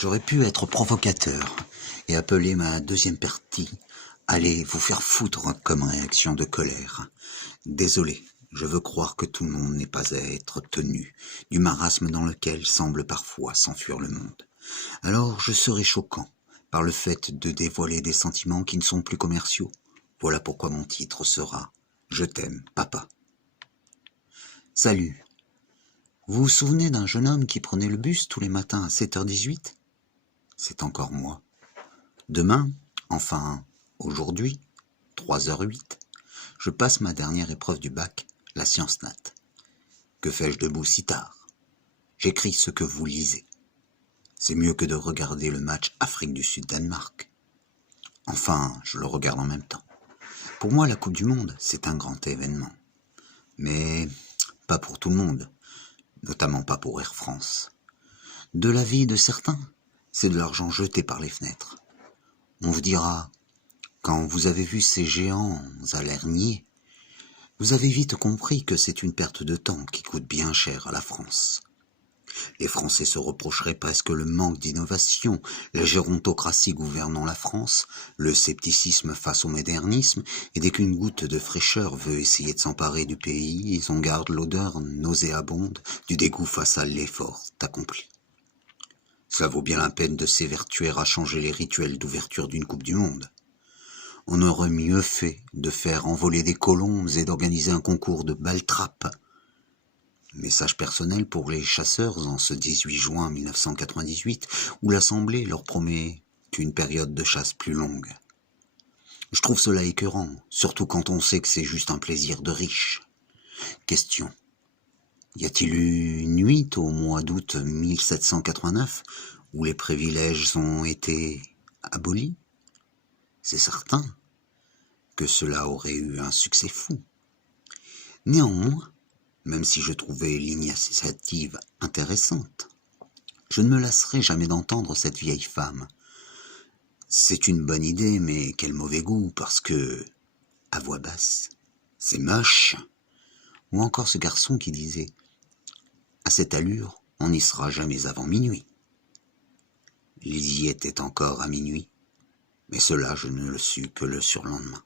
J'aurais pu être provocateur et appeler ma deuxième partie « Allez vous faire foutre » comme réaction de colère. Désolé, je veux croire que tout le monde n'est pas à être tenu du marasme dans lequel semble parfois s'enfuir le monde. Alors je serai choquant par le fait de dévoiler des sentiments qui ne sont plus commerciaux. Voilà pourquoi mon titre sera « Je t'aime, papa ». Salut. Vous vous souvenez d'un jeune homme qui prenait le bus tous les matins à 7h18 ? C'est encore moi. Demain, enfin aujourd'hui, 3h08, je passe ma dernière épreuve du bac, la science nat. Que fais-je debout si tard ? J'écris ce que vous lisez. C'est mieux que de regarder le match Afrique du Sud-Danemark. Enfin, je le regarde en même temps. Pour moi, la Coupe du Monde, c'est un grand événement. Mais pas pour tout le monde, notamment pas pour Air France. De l'avis de certains, c'est de l'argent jeté par les fenêtres. On vous dira, quand vous avez vu ces géants à l'air niais, vous avez vite compris que c'est une perte de temps qui coûte bien cher à la France. Les Français se reprocheraient presque le manque d'innovation, la gérontocratie gouvernant la France, le scepticisme face au modernisme, et dès qu'une goutte de fraîcheur veut essayer de s'emparer du pays, ils en gardent l'odeur nauséabonde du dégoût face à l'effort accompli. Cela vaut bien la peine de s'évertuer à changer les rituels d'ouverture d'une Coupe du Monde. On aurait mieux fait de faire envoler des colombes et d'organiser un concours de balles-trappes. Message personnel pour les chasseurs en ce 18 juin 1998, où l'Assemblée leur promet une période de chasse plus longue. Je trouve cela écœurant, surtout quand on sait que c'est juste un plaisir de riche. Question. Y a-t-il eu une nuit au mois d'août 1789 où les privilèges ont été abolis ? C'est certain que cela aurait eu un succès fou. Néanmoins, même si je trouvais l'initiative intéressante, je ne me lasserai jamais d'entendre cette vieille femme. C'est une bonne idée, mais quel mauvais goût, parce que, à voix basse, c'est moche. Ou encore ce garçon qui disait « À cette allure, on n'y sera jamais avant minuit ». Ils y étaient encore à minuit, mais cela je ne le sus que le surlendemain.